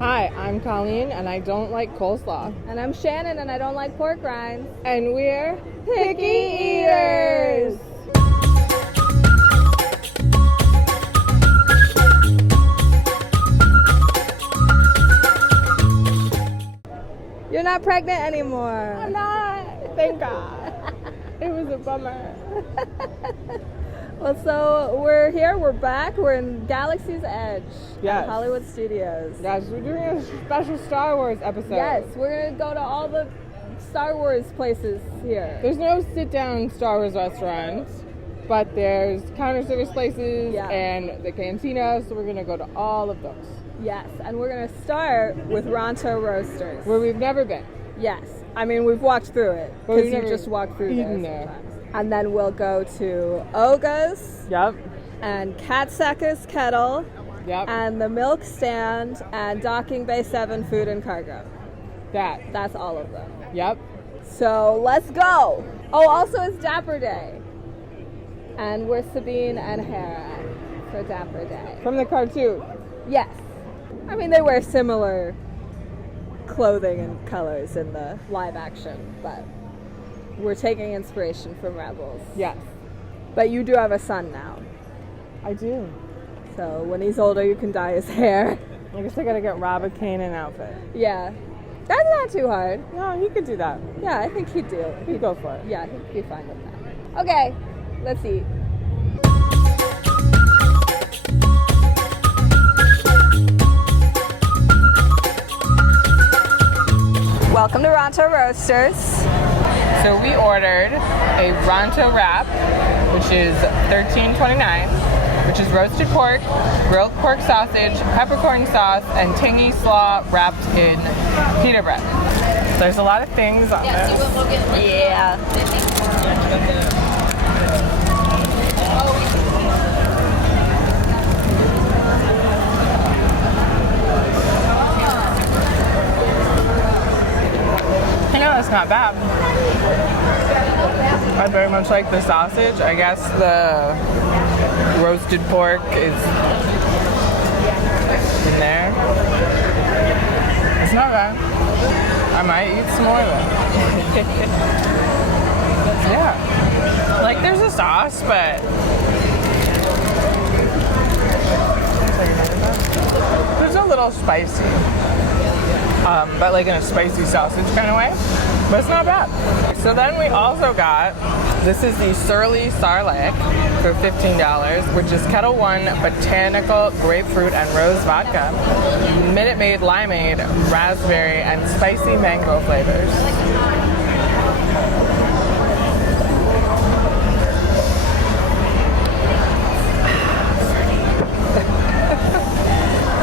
Hi, I'm Colleen, and I don't like coleslaw. And I'm Shannon, and I don't like pork rinds. And we're Picky Eaters! You're not pregnant anymore. I'm not! Thank God. It was a bummer. Well, so we're here, we're back, we're in Galaxy's Edge Yes. at Hollywood Studios. Guys, we're doing a special Star Wars episode. Yes, we're going to go to all the Star Wars places here. There's no sit-down Star Wars restaurants, but there's counter service places and the Cantina, so we're going to go to all of those. Yes, and we're going to start with Ronto Roasters. Where we've never been. Yes, I mean, we've walked through it, But we've because you never just walked through eaten there there. sometimes. And then we'll go to Oga's Yep. and Cat Saka's Kettle Yep. and the Milk Stand and Docking Bay 7 Food and Cargo. That's all of them. Yep. So let's go. Oh, also it's Dapper Day. And we're Sabine and Hera for Dapper Day. From the cartoon. Yes. I mean, they wear similar clothing and colors in the live action, but we're taking inspiration from Rebels. Yes. But you do have a son now. I do. So when he's older, you can dye his hair. I guess I gotta get Rob a Kanan outfit. Yeah. That's not too hard. No, he could do that. Yeah, I think he'd do it. He'd go for it. Yeah, he'd be fine with that. Okay, let's eat. Welcome to Ronto Roasters. So we ordered a Ronto wrap, which is $13.29, which is roasted pork, grilled pork sausage, peppercorn sauce, and tangy slaw wrapped in pita bread. There's a lot of things on this. Yeah. I know it's not bad. I very much like the sausage. I guess the roasted pork is in there. It's not bad. I might eat some more though. Yeah. Like there's a sauce, but it's a little spicy. But like in a spicy sausage kind of way. But it's not bad. So then we also got, this is the Surly Sarlacc for $15, which is Kettle One botanical grapefruit and rose vodka, Minute Maid limeade, raspberry, and spicy mango flavors.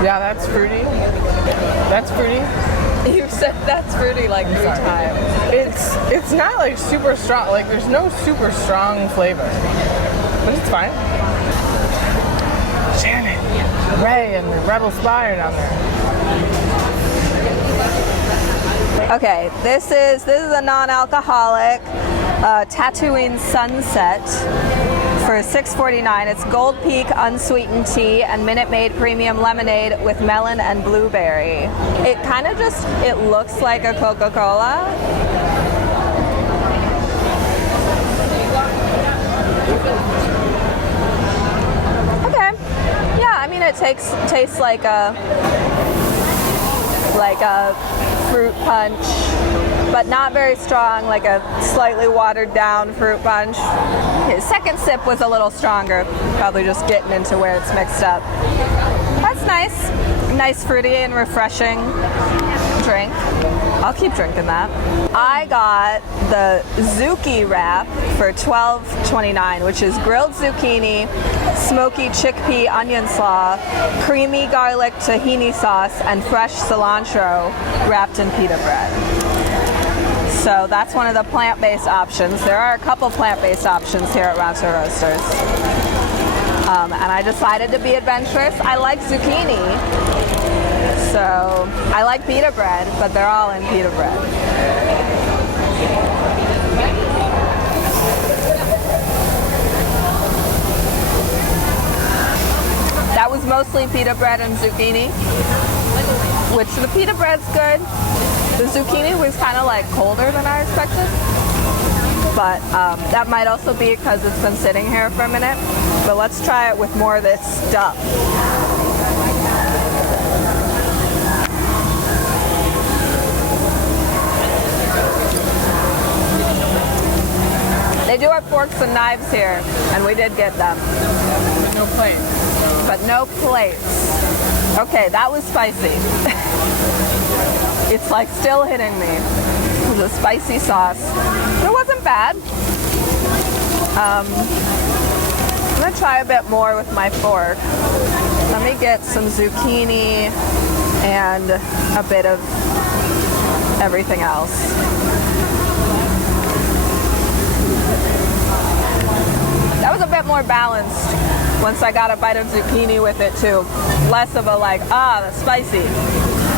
Yeah, that's fruity. That's fruity. You've said that's fruity like 3 times. It's not like super strong. Like there's no super strong flavor, but it's fine. Shannon, Ray, and the Rebel Spy are down there. Okay, this is a non-alcoholic Tatooine Sunset for $6.49. It's Gold Peak unsweetened tea and Minute Maid premium lemonade with melon and blueberry. It kind of it looks like a Coca-Cola. Okay. Yeah, I mean it tastes like a fruit punch, but not very strong, like a slightly watered down fruit punch. His second sip was a little stronger, probably just getting into where it's mixed up. That's nice. Nice fruity and refreshing drink. I'll keep drinking that. I got the Zucchi wrap for $12.29, which is grilled zucchini, smoky chickpea onion slaw, creamy garlic tahini sauce, and fresh cilantro wrapped in pita bread. So that's one of the plant-based options. There are a couple plant-based options here at Ronto Roasters. And I decided to be adventurous. I like zucchini, so I like pita bread, but they're all in pita bread. That was mostly pita bread and zucchini. which the pita bread's good. The zucchini was kind of like colder than I expected. But that might also be because it's been sitting here for a minute. But let's try it with more of this stuff. They do have forks and knives here, and we did get them. But no plates. But no plates. Okay, that was spicy. It's like still hitting me. It was a spicy sauce. It wasn't bad. I'm gonna try a bit more with my fork. Let me get some zucchini and a bit of everything else. That was a bit more balanced once I got a bite of zucchini with it too. Less of a like, that's spicy.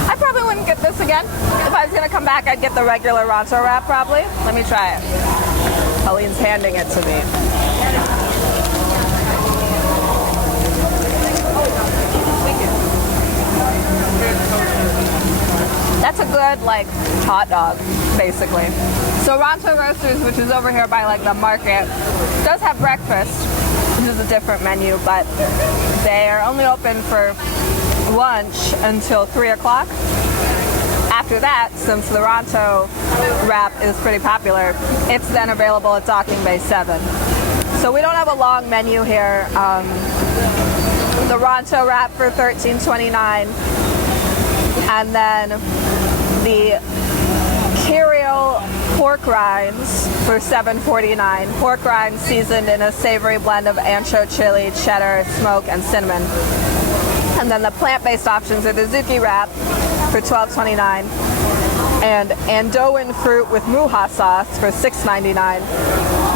I probably wouldn't get this again. If I was gonna come back, I'd get the regular Ronto wrap probably. Let me try it. Colleen's handing it to me. That's a good like hot dog, basically. So Ronto Roasters, which is over here by like the market, does have breakfast, which is a different menu, but they are only open for lunch until 3 o'clock. After that, since the Ronto wrap is pretty popular, it's then available at Docking Bay 7. So we don't have a long menu here. The Ronto wrap for $13.29, and then the Kirill pork rinds for $7.49. Pork rinds seasoned in a savory blend of ancho chili, cheddar, smoke, and cinnamon. And then the plant-based options are the Zuki wrap for $12.29 and Andoan fruit with muha sauce for $6.99,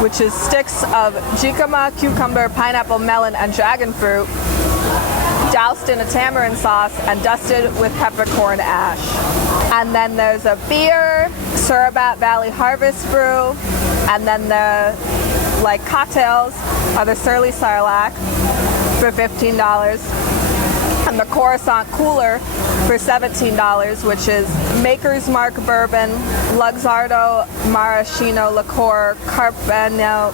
which is sticks of jicama, cucumber, pineapple, melon, and dragon fruit doused in a tamarind sauce and dusted with peppercorn ash. And then there's a beer, Surabat Valley Harvest Brew, and then the like cocktails are the Surly Sarlacc for $15. And the Coruscant Cooler for $17, which is Maker's Mark Bourbon, Luxardo Maraschino Liqueur, Carpano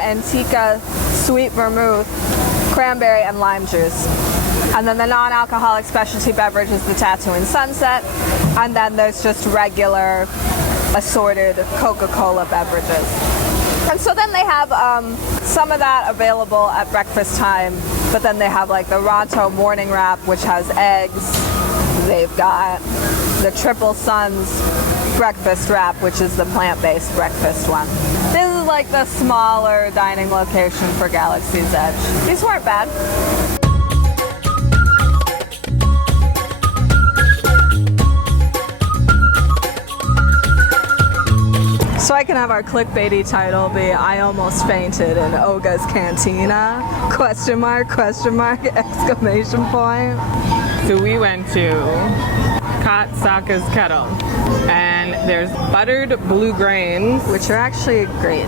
Antica Sweet Vermouth, Cranberry, and Lime Juice. And then the non-alcoholic specialty beverage is the Tatooine Sunset. And then there's just regular assorted Coca-Cola beverages. And so then they have some of that available at breakfast time, but then they have like the Ronto morning wrap, which has eggs. They've got the Triple Suns breakfast wrap, which is the plant-based breakfast one. This is like the smaller dining location for Galaxy's Edge. These weren't bad. So I can have our clickbaity title be "I almost fainted in Oga's Cantina?" Question mark, exclamation point. So we went to Saka's Kettle, and there's buttered blue grains, Which are actually great.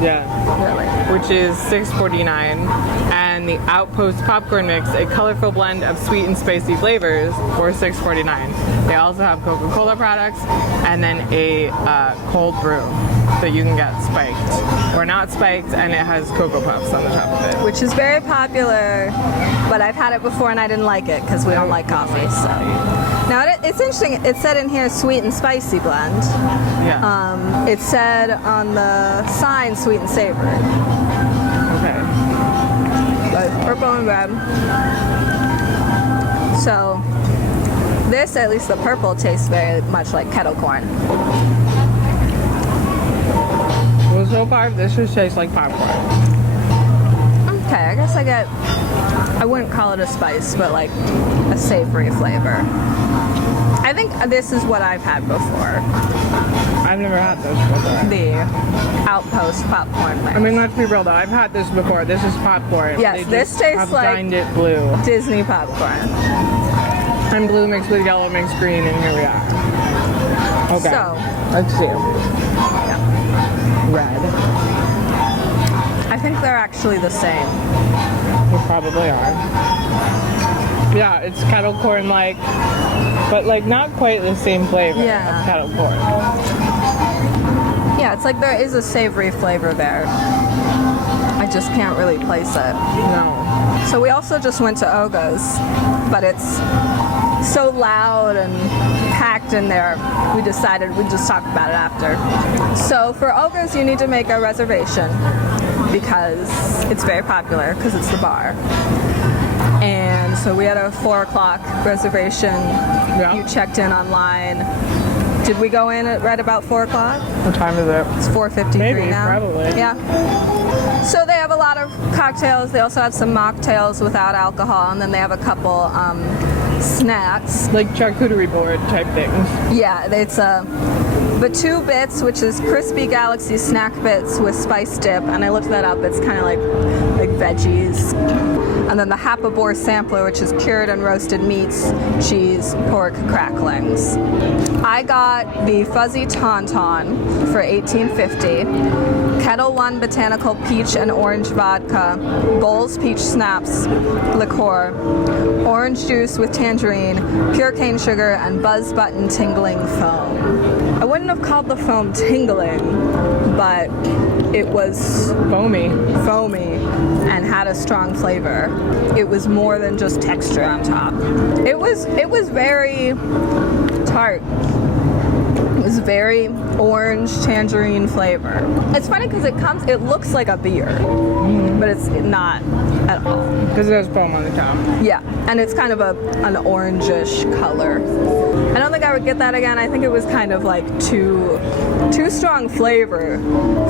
yeah, Really. which is $6.49, and the Outpost popcorn mix, a colorful blend of sweet and spicy flavors, for $6.49. They also have Coca-Cola products, and then a cold brew that you can get spiked or not spiked, and it has Cocoa Puffs on the top of it. Which is very popular, but I've had it before and I didn't like it because we don't like coffee. So now it's interesting. It said in here sweet and spicy blend. Yeah. It said on the sign sweet and savory. Okay. But purple and red. So this, at least the purple, tastes very much like kettle corn. Well, so far this just tastes like popcorn. Okay, I guess I wouldn't call it a spice, but like a savory flavor. I think this is what I've had before. I've never had this before. The Outpost popcorn mix. I mean, let's be real though. I've had this before. This is popcorn. Yes, this tastes have like designed it blue. Disney popcorn. And blue mixed with yellow mixed green, and here we are. Okay. So, let's see. Red. I think they're actually the same. They probably are. Yeah, it's kettle corn like, but like not quite the same flavor of kettle corn. Yeah, it's like there is a savory flavor there. I just can't really place it. No. So we also just went to Oga's, but it's so loud and packed in there, we decided we'd just talk about it after. So for Oga's, you need to make a reservation because it's very popular because it's the bar. And so we had a 4 o'clock reservation. Yeah. You checked in online. Did we go in at right about 4 o'clock? What time is it? It's 4:53 Maybe, now. probably. Yeah. So they have a lot of cocktails. They also have some mocktails without alcohol, and then they have a couple snacks. Like charcuterie board type things. Yeah, it's a Batuu bits, which is crispy Galaxy snack bits with spice dip, and I looked that up. It's kind of like veggies. And then the Hapabor sampler, which is cured and roasted meats, cheese, pork cracklings. I got the fuzzy tauntaun for $18.50. Kettle One botanical peach and orange vodka, Bowls peach snaps, liqueur, orange juice with tangerine, pure cane sugar, and Buzz Button tingling foam. I wouldn't have called the foam tingling, but it was foamy and had a strong flavor. It was more than just texture on top. It was very tart. It was very orange tangerine flavor. It's funny because it looks like a beer, but it's not at all. Because it has foam on the top. Yeah, and it's kind of an orangish color. I don't think I would get that again. I think it was kind of like too strong flavor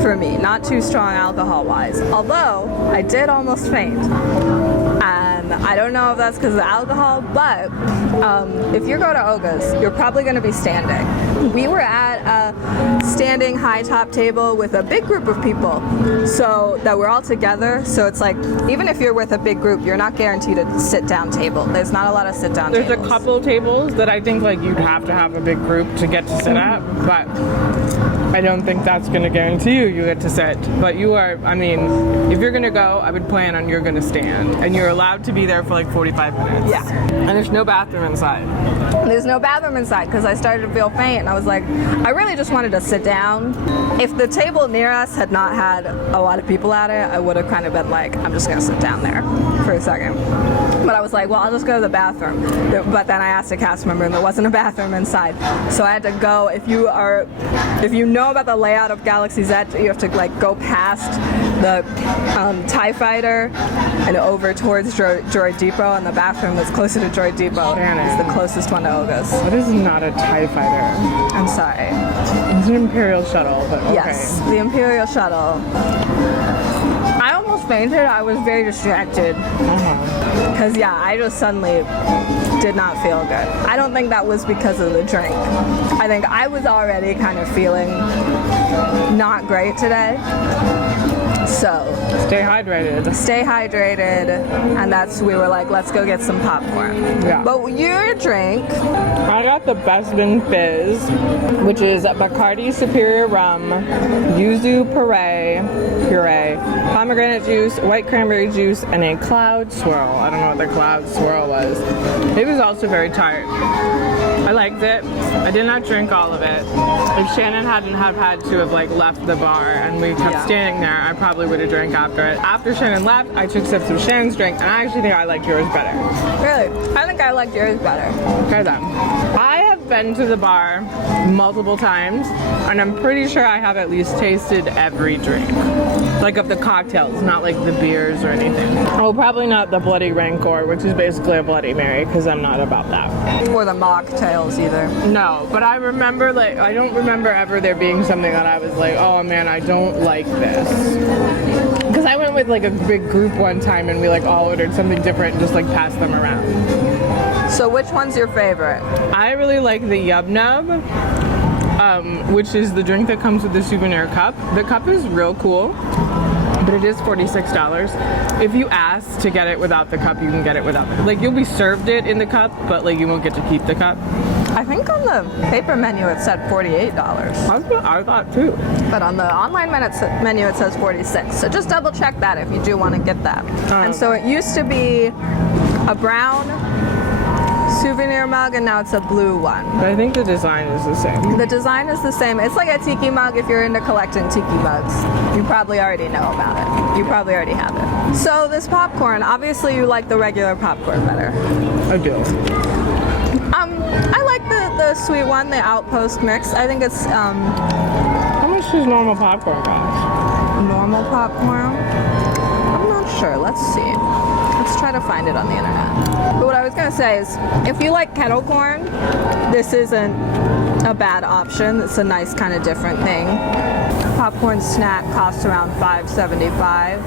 for me, not too strong alcohol-wise. Although I did almost faint. And I don't know if that's because of the alcohol, but if you go to Oga's, you're probably going to be standing. We were at a standing high top table with a big group of people, so that we're all together. So it's like, even if you're with a big group, you're not guaranteed a sit down table. There's not a lot of sit down tables. There's a couple tables that I think like you'd have to have a big group to get to sit at, but I don't think that's going to guarantee you get to sit. But you are, I mean, if you're going to go, I would plan on you're going to stand. And you're allowed to be there for like 45 minutes. Yeah. And there's no bathroom inside. There's no bathroom inside because I started to feel faint, and I was like, I really just wanted to sit down. If the table near us had not had a lot of people at it, I would have kind of been like, I'm just going to sit down there for a second. But I was like, well, I'll just go to the bathroom. But then I asked a cast member, and there wasn't a bathroom inside. So I had to go. If you know about the layout of Galaxy's Edge, you have to like go past the TIE Fighter and over towards Droid Depot, and the bathroom that's closer to Droid Depot is the closest one to Oga's. That is not a TIE Fighter. I'm sorry. It's an Imperial shuttle, but okay. Yes, the Imperial shuttle. I almost fainted. I was very distracted. Because, yeah, I just suddenly did not feel good. I don't think that was because of the drink. I think I was already kind of feeling not great today. So stay hydrated. Stay hydrated, and we were like, let's go get some popcorn. Yeah. But your drink? I got the Best Bin Fizz, which is Bacardi Superior Rum, Yuzu puree, pomegranate juice, white cranberry juice, and a cloud swirl. I don't know what the cloud swirl was. It was also very tart. I liked it. I did not drink all of it. If Shannon hadn't had to have like left the bar and we kept standing there, I probably would have drank after it. After Shannon left, I took sips of Shannon's drink, and I actually think I liked yours better. Really? I think I liked yours better. Okay then. I have been to the bar multiple times, and I'm pretty sure I have at least tasted every drink. Like of the cocktails, not like the beers or anything. Oh, probably not the Bloody Rancor, which is basically a Bloody Mary, because I'm not about that. Or the mocktails either. No, but I remember I don't remember ever there being something that I was like, oh man, I don't like this. Because I went with like a big group one time and we like all ordered something different and just like passed them around. So which one's your favorite? I really like the Yub Nub, which is the drink that comes with the souvenir cup. The cup is real cool, but it is $46. If you ask to get it without the cup, you can get it without it. Like, you'll be served it in the cup, but like you won't get to keep the cup. I think on the paper menu it said $48. That's what I thought too. But on the online menu it says $46. So just double check that if you do want to get that. And so it used to be a brown souvenir mug, and now it's a blue one. But I think the design is the same. The design is the same. It's like a tiki mug if you're into collecting tiki mugs. You probably already know about it. You probably already have it. So this popcorn, obviously you like the regular popcorn better. I do. I like the sweet one, the Outpost mix. I think it's How much does normal popcorn cost? normal popcorn. I'm not sure. Let's see. Let's try to find it on the internet. But what I was gonna say is, if you like kettle corn, this isn't a bad option. It's a nice kind of different thing. Popcorn snack costs around $5.75.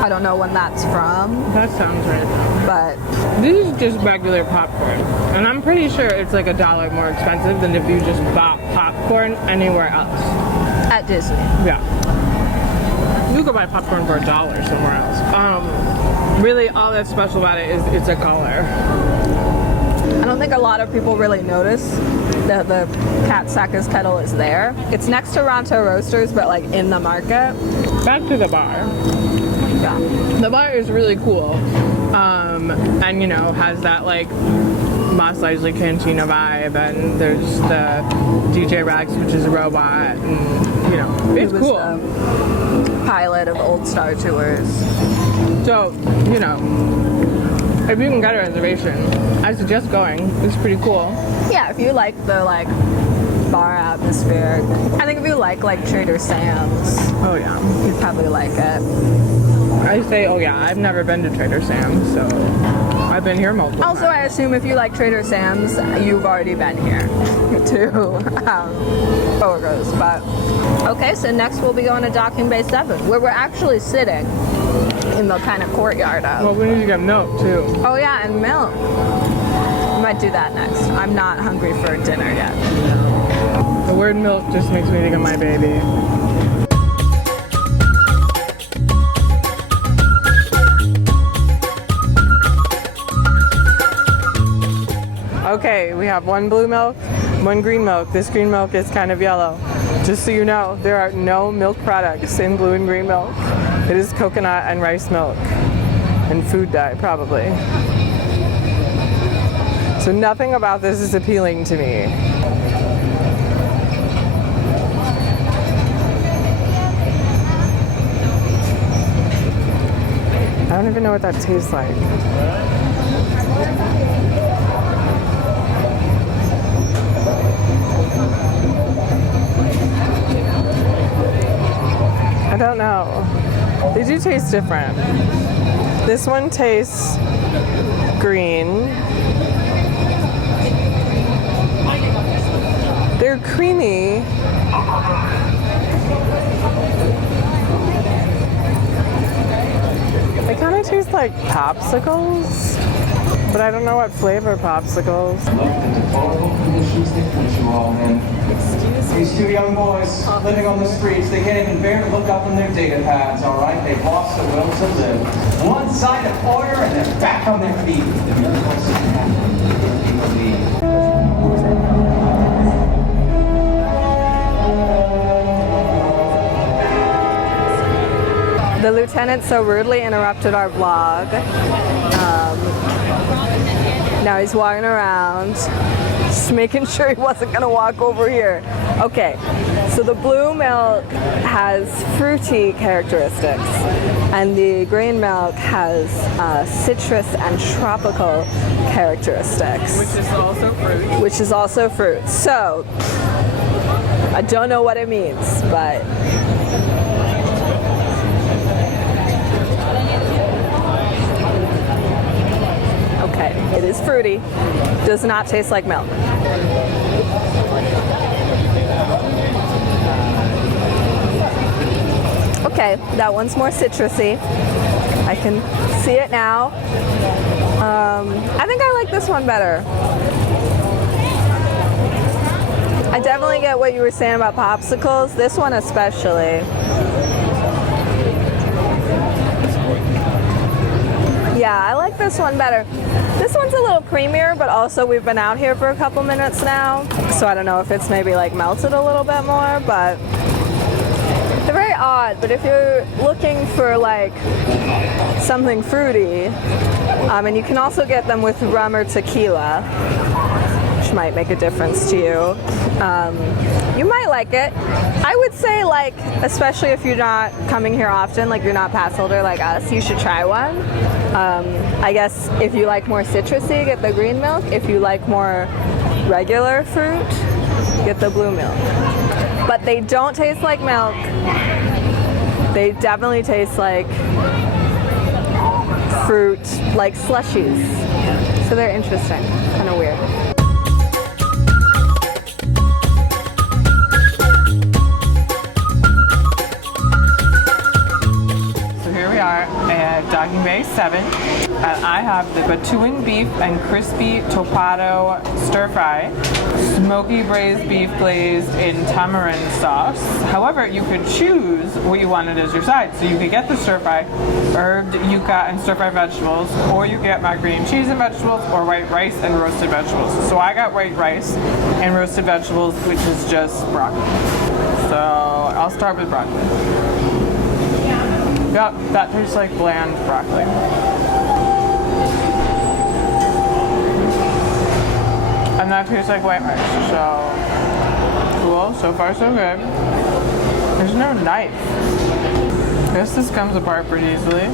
I don't know when that's from, That sounds right though. but This is just regular popcorn. And I'm pretty sure it's like $1 more expensive than if you just bought popcorn anywhere else. at Disney. Yeah. You could buy popcorn for $1 somewhere else. Really all that's special about it is it's a color. I don't think a lot of people really notice that the Cat Saka's kettle is there. It's next to Ronto Roasters, but like in the market. Back to the bar. Yeah. The bar is really cool. And you know, has that like Mos Eisley Cantina vibe, and there's the DJ Rex, which is a robot, and you know, it's It was cool. the pilot of Old Star Tours. So, you know, if you can get a reservation, I suggest going. It's pretty cool. Yeah, if you like the like bar atmosphere. I think if you like Trader Sam's, Oh yeah. you'd probably like it. I say, oh yeah, I've never been to Trader Sam's, so I've been here multiple Also, times. I assume if you like Trader Sam's, you've already been here to Bogos. But okay, so next we'll be going to Docking Bay 7, where we're actually sitting in the kind of courtyard of. Well, we need to get milk too. Oh yeah, and milk. We might do that next. I'm not hungry for dinner yet. The word milk just makes me think of my baby. Okay, we have one blue milk, one green milk. This green milk is kind of yellow. Just so you know, there are no milk products in blue and green milk. It is coconut and rice milk and food dye, probably. So nothing about this is appealing to me. I don't even know what that tastes like. I don't know. They do taste different. This one tastes green. They're creamy. They kind of taste like popsicles, but I don't know what flavor popsicles. These two young boys living on the streets, they can't even bear to look up from their data pads, all right? They've lost the will to live. One side of order and they're back on their feet. The miracles The lieutenant so rudely interrupted our vlog. Now he's walking around, just making sure he wasn't gonna walk over here. Okay, so the blue milk has fruity characteristics, and the green milk has citrus and tropical characteristics. Which is also fruit. Which is also fruit. So, I don't know what it means, but okay, it is fruity. Does not taste like milk. Okay, that one's more citrusy. I can see it now. I think I like this one better. I definitely get what you were saying about popsicles. This one especially. Yeah, I like this one better. This one's a little creamier, but also we've been out here for a couple minutes now, so I don't know if it's maybe like melted a little bit more, but They're very odd, but if you're looking for like something fruity, and you can also get them with rum or tequila, which might make a difference to you. You might like it. I would say, like, especially if you're not coming here often, like you're not pass holder like us, you should try one. I guess if you like more citrusy, get the green milk. If you like more regular fruit, get the blue milk. But they don't taste like milk. They definitely taste like fruit, like slushies. So they're interesting, kind of weird. At Docking Bay 7, and I have the Batuu beef and crispy topado stir fry, smoky braised beef glazed in tamarind sauce. However, you could choose what you wanted as your side. So you could get the stir fry, herbed yuca and stir fry vegetables, or you could get macaroni and cheese and vegetables, or white rice and roasted vegetables. So I got white rice and roasted vegetables, which is just broccoli. So I'll start with broccoli. Yep, that tastes like bland broccoli. And that tastes like white rice, so cool, so far so good. There's no knife. I guess this comes apart pretty easily.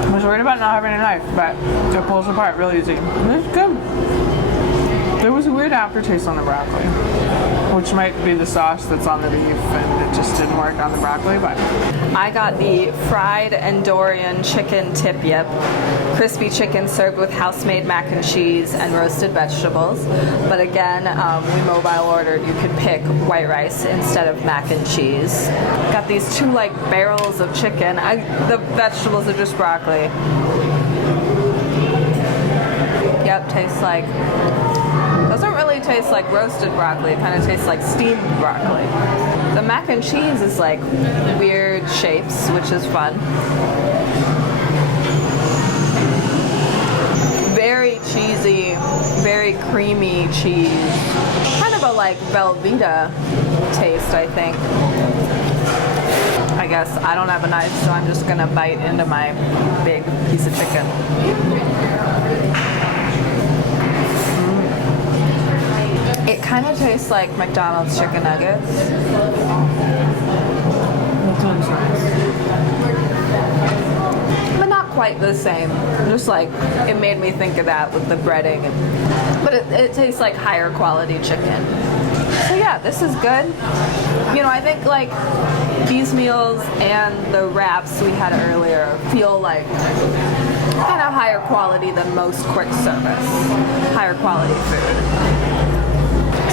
I was worried about not having a knife, but it pulls apart really easy. And it's good. There was a weird aftertaste on the broccoli, which might be the sauce that's on the beef and it just didn't work on the broccoli, but. I got the fried Andorian chicken tip yip, crispy chicken served with house-made mac and cheese and roasted vegetables. But again, we mobile ordered, you could pick white rice instead of mac and cheese. Got these two like barrels of chicken. The vegetables are just broccoli. Yep, tastes like. Doesn't really taste like roasted broccoli, it kind of tastes like steamed broccoli. The mac and cheese is like weird shapes, which is fun. Very cheesy, very creamy cheese. Kind of a like Velveeta taste, I think. I guess I don't have a knife, so I'm just gonna bite into my big piece of chicken. It kind of tastes like McDonald's chicken nuggets. But not quite the same. Just like, it made me think of that with the breading. But it tastes like higher quality chicken. So yeah, this is good. You know, I think like these meals and the wraps we had earlier feel like kind of higher quality than most quick service. Higher quality food.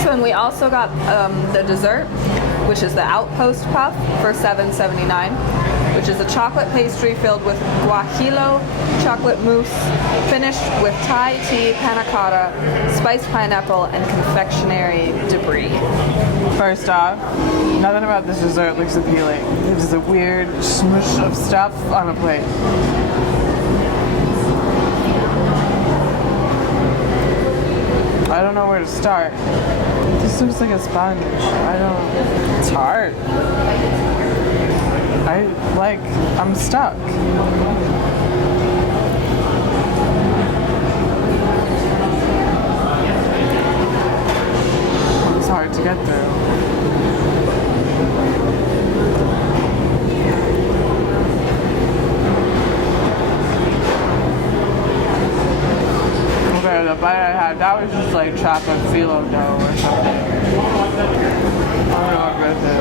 So, and we also got the dessert, which is the Outpost Puff for $7.79, which is a chocolate pastry filled with guajillo chocolate mousse, finished with Thai tea, panna cotta, spiced pineapple, and confectionery debris. First off, nothing about this dessert looks appealing. It's just a weird smush of stuff on a plate. I don't know where to start. This looks like a sponge. It's hard. I'm stuck. It's hard to get through. Okay, the bite I had, that was just like chocolate phyllo dough or something. I don't know what this is.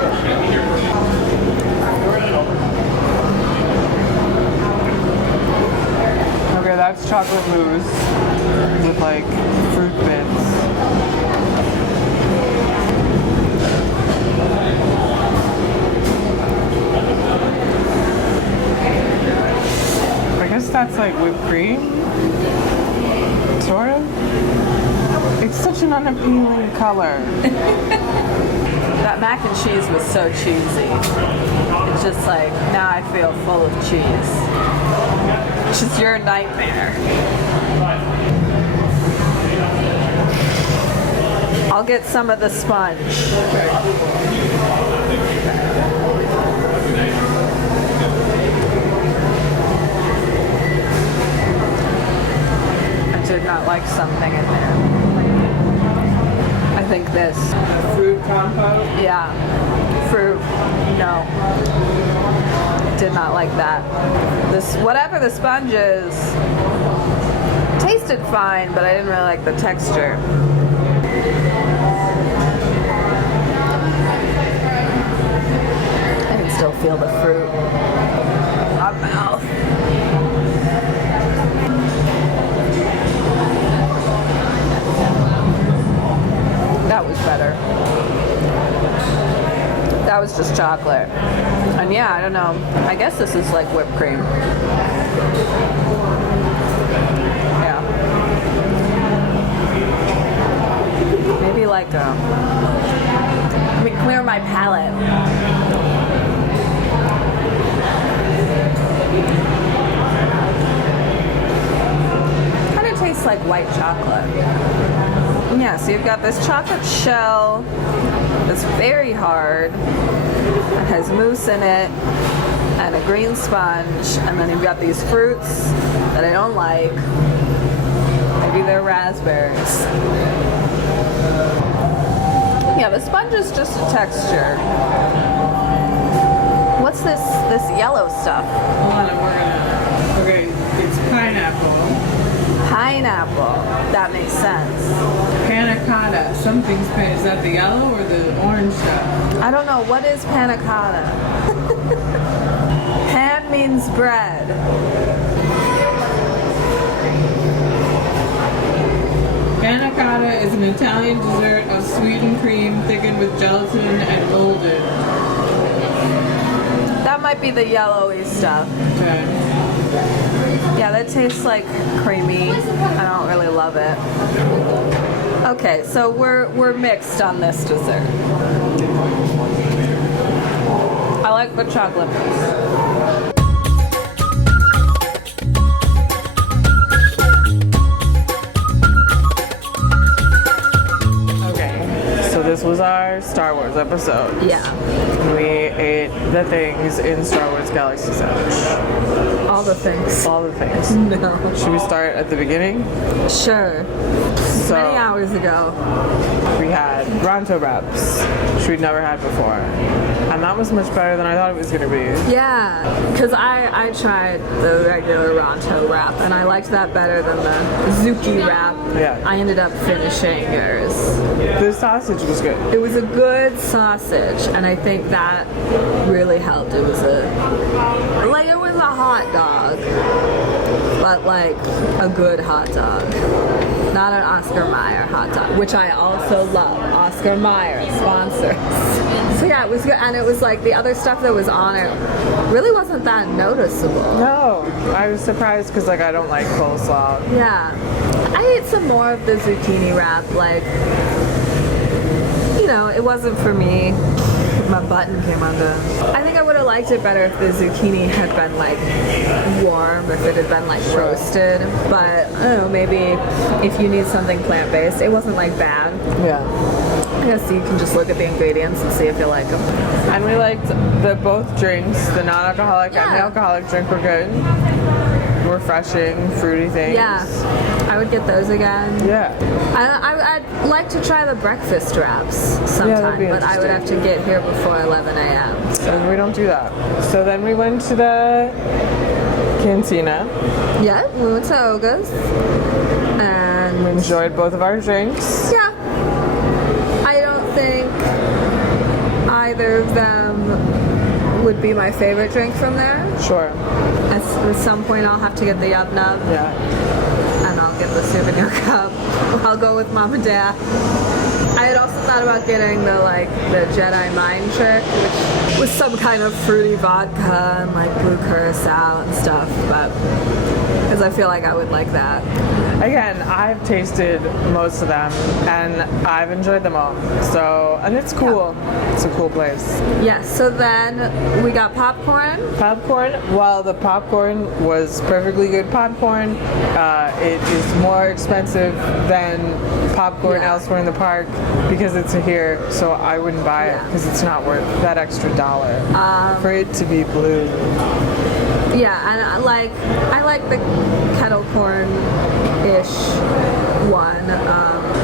Okay, that's chocolate mousse with like fruit bits. I guess that's like whipped cream. Sort of. It's such an unappealing color. That mac and cheese was so cheesy. It's just like, now I feel full of cheese. It's just your nightmare. I'll get some of the sponge. I did not like something in there. I think this. Fruit compote? Yeah. Fruit. No. Did not like that. This, whatever the sponge is, tasted fine, but I didn't really like the texture. I can still feel the fruit in my mouth. That was better. That was just chocolate. And yeah, I don't know. I guess this is like whipped cream. Yeah. Maybe like a... Let me clear my palate. Kind of tastes like white chocolate. Yeah, so you've got this chocolate shell that's very hard. It has mousse in it and a green sponge, and then you've got these fruits that I don't like. Maybe they're raspberries. Yeah, the sponge is just a texture. What's this yellow stuff? Hold on, okay, it's pineapple. Pineapple. That makes sense. Panna cotta. Something's pan. Is that the yellow or the orange stuff? I don't know. What is panna cotta? Pan means bread. Panna cotta is an Italian dessert of sweetened cream thickened with gelatin and molded. That might be the yellowy stuff. Okay. Yeah, that tastes like creamy. I don't really love it. Okay, so we're mixed on this dessert. I like the chocolate mousse. This was our Star Wars episode. Yeah. We ate the things in Star Wars Galaxy's Edge. All the things. All the things. No. Should we start at the beginning? Sure. So, many hours ago. We had Ronto wraps, which we'd never had before. And that was much better than I thought it was going to be. Yeah, because I tried the regular Ronto wrap, and I liked that better than the Zuki wrap. Yeah. I ended up finishing yours. The sausage was good. It was a good sausage, and I think that really helped. It was a hot dog, but like a good hot dog. Not an Oscar Mayer hot dog, which I also love. Oscar Mayer sponsors. So yeah, it was good, and it was like the other stuff that was on it really wasn't that noticeable. No, I was surprised because like I don't like coleslaw. Yeah, I ate some more of the zucchini wrap. Like, you know, it wasn't for me. My button came undone. I think I would have liked it better if the zucchini had been like warm, if it had been like roasted. But I don't know, maybe if you need something plant-based, it wasn't like bad. Yeah. I guess you can just look at the ingredients and see if you like them. And we liked both drinks, the non-alcoholic and the alcoholic drink were good. Refreshing, fruity things. Yeah, I would get those again. Yeah. I'd like to try the breakfast wraps sometime, but I would have to get here before 11 a.m. And we don't do that. So then we went to the Cantina. Yeah, we went to Oga's. And we enjoyed both of our drinks. Yeah. I don't think either of them would be my favorite drink from there. Sure. At some point I'll have to get the Yub Nub. Yeah. And I'll get the souvenir cup. I'll go with Mom and Dad. I had also thought about getting the Jedi Mind Trick, which was some kind of fruity vodka and like blue curacao and stuff, but because I feel like I would like that. Again, I've tasted most of them and I've enjoyed them all. So, and it's cool. Yeah. It's a cool place. Yes, so then we got popcorn. Popcorn, well, the popcorn was perfectly good popcorn. It is more expensive than popcorn elsewhere in the park because it's here, so I wouldn't buy it because it's not worth that extra $1 for it to be blue. Yeah, and I like the kettle corn-ish one.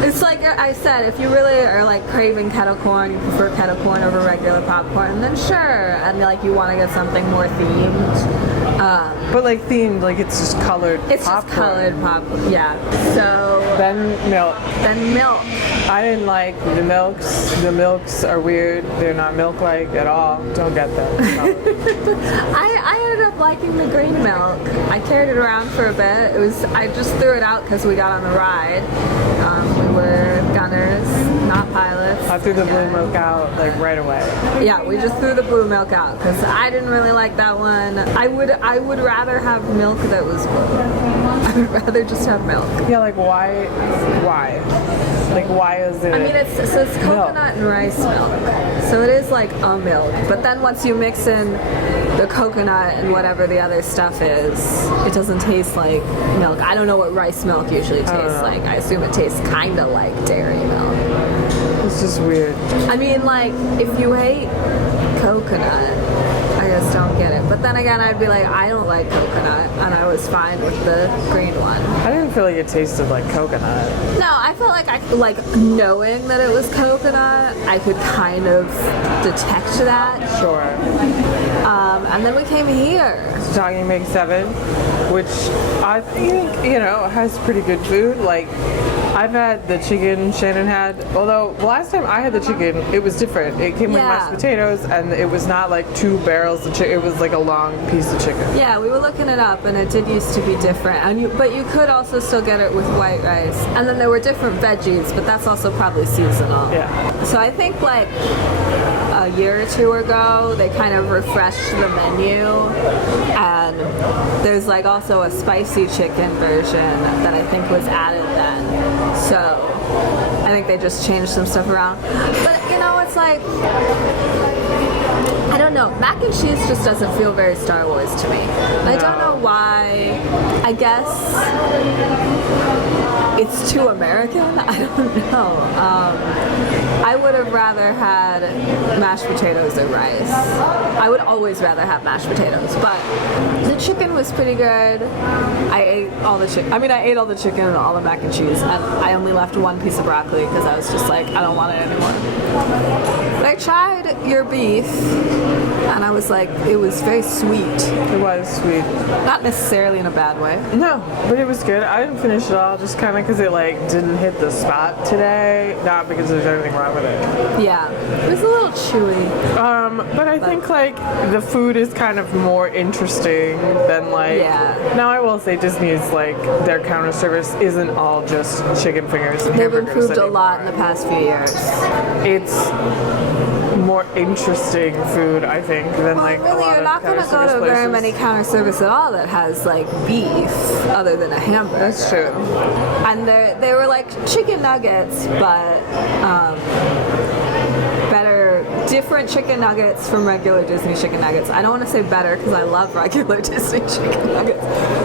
It's like I said, if you really are like craving kettle corn, you prefer kettle corn over regular popcorn, then sure. And like you want to get something more themed. But like themed, like it's just colored popcorn. It's just colored popcorn, yeah. So then milk. I didn't like the milks. The milks are weird. They're not milk-like at all. Don't get them. I ended up liking the green milk. I carried it around for a bit. I just threw it out because we got on the ride. We were gunners, not pilots. I threw the blue milk out like right away. Yeah, we just threw the blue milk out because I didn't really like that one. I would rather have milk that was blue. I would rather just have milk. Yeah, like why? Like why is it? I mean, it's coconut and rice milk, so it is like a milk. But then once you mix in the coconut and whatever the other stuff is, it doesn't taste like milk. I don't know what rice milk usually tastes like. I assume it tastes kind of like dairy milk. It's just weird. I mean, like, if you hate coconut, I just don't get it. But then again, I'd be like, I don't like coconut, and I was fine with the green one. I didn't feel like it tasted like coconut. No, I felt like knowing that it was coconut, I could kind of detect that. Sure. And then we came here. Talking Make 7, which I think, has pretty good food. Like, I've had the chicken Shannon had, although the last time I had the chicken, it was different. It came with mashed potatoes, and it was not like 2 barrels of chicken. It was like a long piece of chicken. Yeah, we were looking it up, and it did used to be different. But you could also still get it with white rice. And then there were different veggies, but that's also probably seasonal. Yeah. So I think like a year or 2 ago, they kind of refreshed the menu, and there's like also a spicy chicken version that I think was added then. So I think they just changed some stuff around. But it's like, I don't know, mac and cheese just doesn't feel very Star Wars to me. No. I don't know why. I guess it's too American. I don't know. I would have rather had mashed potatoes or rice. I would always rather have mashed potatoes, but the chicken was pretty good. I ate all the chicken. I ate all the chicken and all the mac and cheese, and I only left 1 piece of broccoli because I was just like, I don't want it anymore. But I tried your beef, and I was like, it was very sweet. It was sweet. Not necessarily in a bad way. No, but it was good. I didn't finish it all, just kind of because it didn't hit the spot today, not because there's anything wrong with it. Yeah, it was a little chewy. But I think the food is kind of more interesting than Now I will say Disney's their counter service isn't all just chicken fingers and They've hamburgers improved anymore. a lot in the past few years. It's more interesting food, I think, than really, a lot you're of not going to go to very many counter service at all that has beef other than a hamburger. That's true. And they were chicken nuggets, but different chicken nuggets from regular Disney chicken nuggets. I don't want to say better because I love regular Disney chicken nuggets,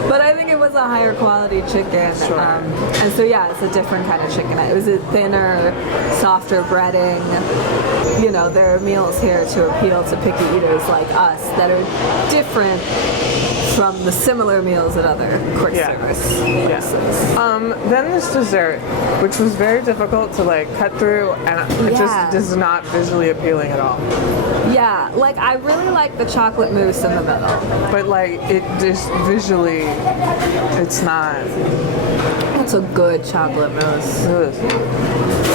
but I think it was a higher quality chicken. Sure. And so yeah, it's a different kind of chicken. It was a thinner, softer breading. There are meals here to appeal to picky eaters like us that are different from the similar meals at other quick service places. Then this dessert, which was very difficult to cut through, and it just is not visually appealing at all. Yeah, I really like the chocolate mousse in the middle. But it just visually, it's not. It's a good chocolate mousse.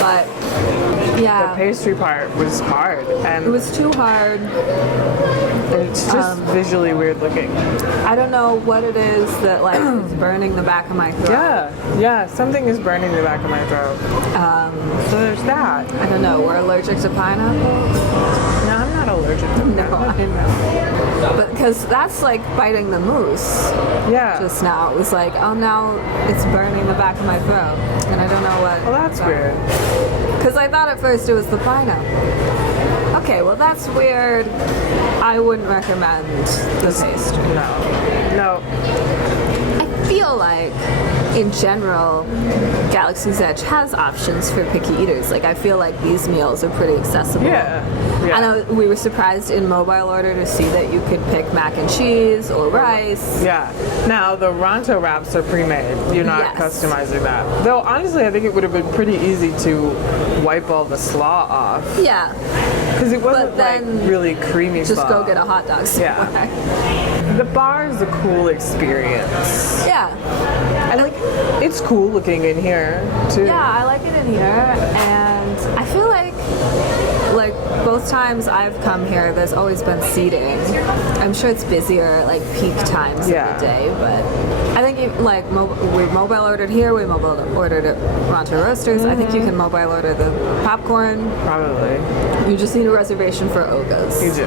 But yeah, the pastry part was hard, and it was too hard. It's just visually weird looking. I don't know what it is that is burning the back of my throat. Yeah, something is burning the back of my throat. So there's that. I don't know. We're allergic to pineapple. No, I'm not allergic to pineapple. No, I know. But because that's like biting the moose. Yeah. Just now, it was like, oh, now it's burning the back of my throat, and I don't know what. Well, that's weird. Because I thought at first it was the pino. Okay, well that's weird. I wouldn't recommend the pastry. No. I feel like, in general, Galaxy's Edge has options for picky eaters. Like, I feel like these meals are pretty accessible. Yeah. I know we were surprised in mobile order to see that you could pick mac and cheese or rice. Yeah. Now, the Ronto wraps are pre-made. You're not customizing that. Though, honestly, I think it would have been pretty easy to wipe all the slaw off. Yeah. Because it wasn't like really creamy slaw. Just go get a hot dog somewhere. Yeah. The bar is a cool experience. Yeah. And like, it's cool looking in here too. Yeah, I like it in here, and I feel like both times I've come here, there's always been seating. I'm sure it's busier at like peak times of the day, but I think we mobile ordered here, we mobile ordered at Ronto Roasters. I think you can mobile order the popcorn. Probably. You just need a reservation for Oga's. You do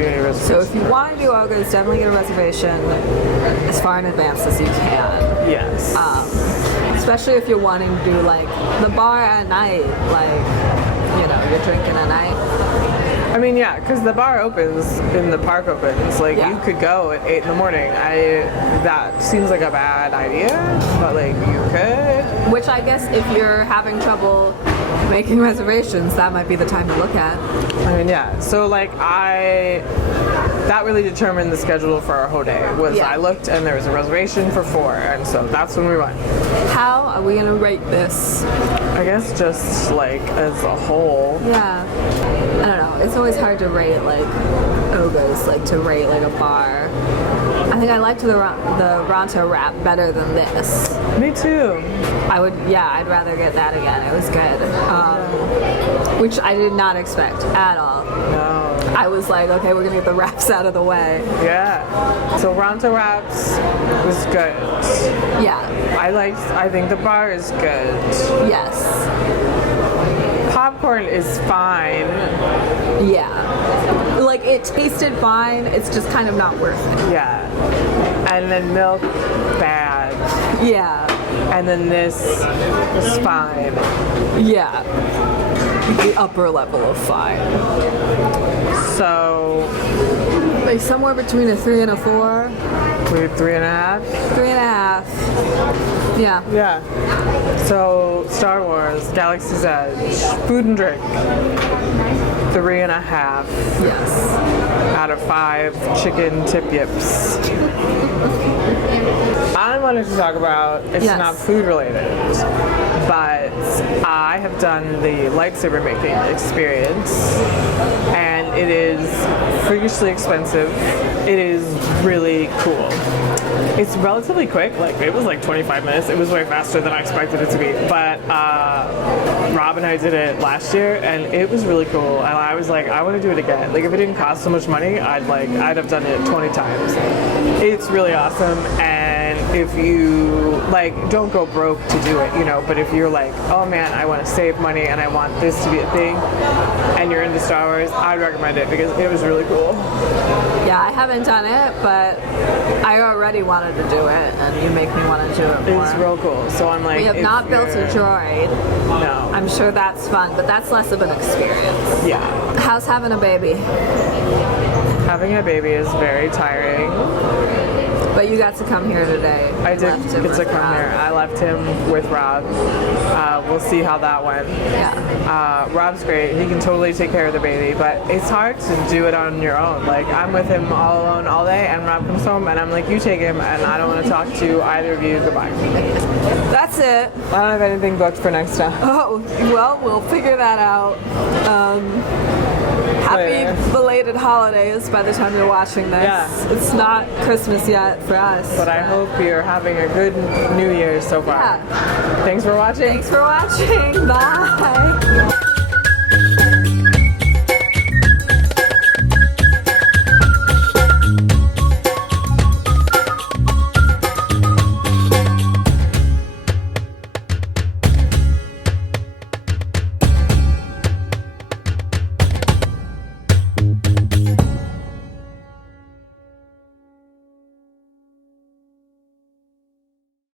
need a reservation. So if you want to do Oga's, definitely get a reservation as far in advance as you can. Yes. Especially if you're wanting to do like the bar at night, you're drinking at night. I mean, yeah, because the bar opens and the park opens. Like, you could go at 8 in the morning. That seems like a bad idea, but like you could. Which I guess if you're having trouble making reservations, that might be the time to look at. I mean, yeah. So like that really determined the schedule for our whole day. I looked and there was a reservation for 4, and so that's when we went. How are we gonna rate this? I guess just like as a whole. Yeah. I don't know. It's always hard to rate like Oga's, like to rate like a bar. I think I liked the Ronto wrap better than this. Me too. I'd rather get that again. It was good. Which I did not expect at all. No. I was like, okay, we're gonna get the wraps out of the way. Yeah. So Ronto wraps was good. Yeah. I think the bar is good. Yes. Popcorn is fine. Yeah. Like, it tasted fine, it's just kind of not worth it. Yeah. And then milk, bad. Yeah. And then this was fine. Yeah. The upper level of fine. So, like somewhere between a 3 and a 4. We had 3.5. 3.5. Yeah. Yeah. So, Star Wars, Galaxy's Edge, food and drink. 3.5. Yes. Out of 5 chicken tip yips. I wanted to talk about, it's not food related, but I have done the lightsaber making experience, and it is freakishly expensive. It is really cool. It's relatively quick, like it was like 25 minutes. It was way faster than I expected it to be, but Rob and I did it last year, and it was really cool, and I was like, I want to do it again. Like, if it didn't cost so much money, I'd have done it 20 times. It's really awesome, and if you like, don't go broke to do it, but if you're like, oh man, I want to save money and I want this to be a thing, and you're into Star Wars, I'd recommend it because it was really cool. Yeah, I haven't done it, but I already wanted to do it, and you make me want to do it more. It's real cool. So I'm like, we have not built a droid. No. I'm sure that's fun, but that's less of an experience. Yeah. How's having a baby? Having a baby is very tiring. But you got to come here today. I did get to come here. I left him with Rob. We'll see how that went. Yeah. Rob's great. He can totally take care of the baby, but it's hard to do it on your own. Like, I'm with him all alone all day, and Rob comes home, and I'm like, you take him, and I don't want to talk to either of you. Goodbye. That's it. I don't have anything booked for next time. Oh, well, we'll figure that out. Happy belated holidays by the time you're watching this. Yeah. It's not Christmas yet for us. But I hope you're having a good New Year so far. Yeah. Thanks for watching. Thanks for watching. Bye.